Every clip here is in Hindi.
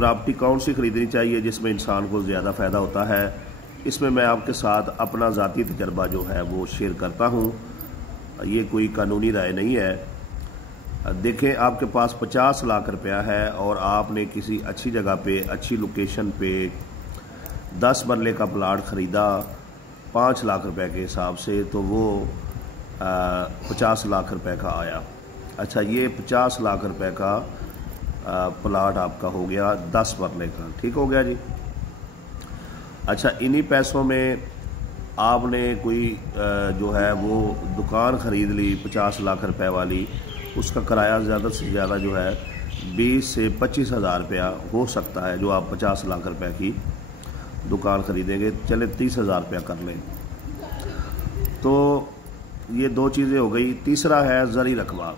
प्रॉपर्टी कौन सी खरीदनी चाहिए जिसमें इंसान को ज़्यादा फ़ायदा होता है, इसमें मैं आपके साथ अपना ज़ाती तजर्बा जो है वो शेयर करता हूँ। ये कोई कानूनी राय नहीं है। देखें, आपके पास 50 लाख रुपया है और आपने किसी अच्छी जगह पे, अच्छी लोकेशन पे 10 मरले का प्लाट ख़रीदा 5 लाख रुपए के हिसाब से, तो वो 50 लाख रुपए का आया। अच्छा, ये 50 लाख रुपए का प्लाट आपका हो गया 10 मरले का, ठीक हो गया जी। अच्छा, इन्हीं पैसों में आपने कोई जो है वो दुकान ख़रीद ली 50 लाख रुपए वाली, उसका किराया ज़्यादा से ज़्यादा जो है 20 से 25 हज़ार रुपया हो सकता है। जो आप 50 लाख रुपए की दुकान ख़रीदेंगे, चले 30 हज़ार रुपया कर लें, तो ये दो चीज़ें हो गई। तीसरा है ज़री रकबा।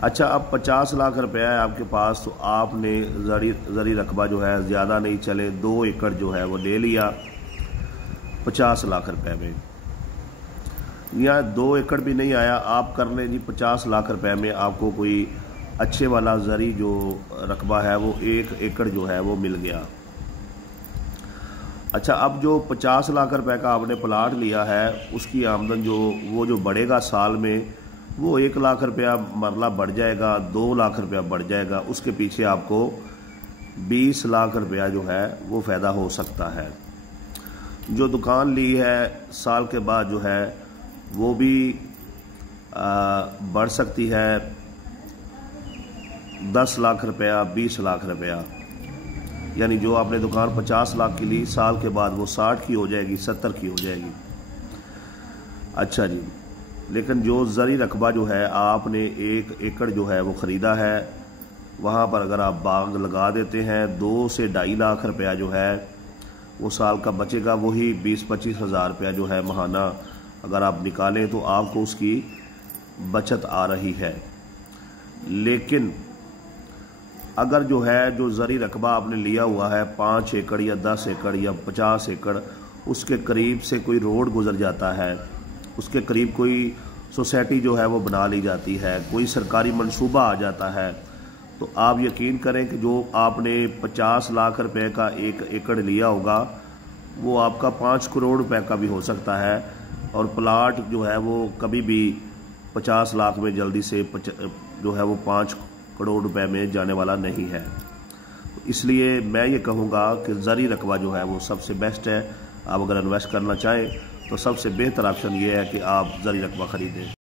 अच्छा, अब 50 लाख रुपया है आपके पास, तो आपने ज़री रकबा जो है ज़्यादा नहीं, चले 2 एकड़ जो है वो ले लिया 50 लाख रुपए में, या 2 एकड़ भी नहीं आया, आप कर लें जी 50 लाख रुपए में आपको कोई अच्छे वाला ज़री जो रकबा है वो 1 एकड़ जो है वो मिल गया। अच्छा, अब जो 50 लाख रुपए का आपने प्लाट लिया है, उसकी आमदन जो बढ़ेगा साल में, वो 1 लाख रुपया मरला बढ़ जाएगा, 2 लाख रुपया बढ़ जाएगा, उसके पीछे आपको 20 लाख रुपया जो है वो फ़ायदा हो सकता है। जो दुकान ली है साल के बाद जो है वो भी बढ़ सकती है 10 लाख रुपया, 20 लाख रुपया, यानी जो आपने दुकान 50 लाख की ली, साल के बाद वो 60 की हो जाएगी, 70 की हो जाएगी। अच्छा जी, लेकिन जो ज़री रकबा जो है आपने 1 एकड़ जो है वो ख़रीदा है, वहाँ पर अगर आप बाग लगा देते हैं 2 से 2.5 लाख रुपया जो है वो साल का बचेगा, वही 20-25 हज़ार रुपया जो है महाना अगर आप निकालें तो आपको उसकी बचत आ रही है। लेकिन अगर जो ज़री रकबा आपने लिया हुआ है 5 एकड़ या 10 एकड़ या 50 एकड़, उसके करीब से कोई रोड गुजर जाता है, उसके करीब कोई सोसाइटी जो है वो बना ली जाती है, कोई सरकारी मंसूबा आ जाता है, तो आप यकीन करें कि जो आपने 50 लाख रुपए का 1 एकड़ लिया होगा वो आपका 5 करोड़ रुपए का भी हो सकता है, और प्लाट जो है वो कभी भी 50 लाख में जल्दी से जो है वो 5 करोड़ रुपए में जाने वाला नहीं है। इसलिए मैं ये कहूँगा कि ज़री रकबा जो है वो सबसे बेस्ट है। आप अगर इन्वेस्ट करना चाहें तो सबसे बेहतर ऑप्शन ये है कि आप ज़री रकबा ख़रीदें।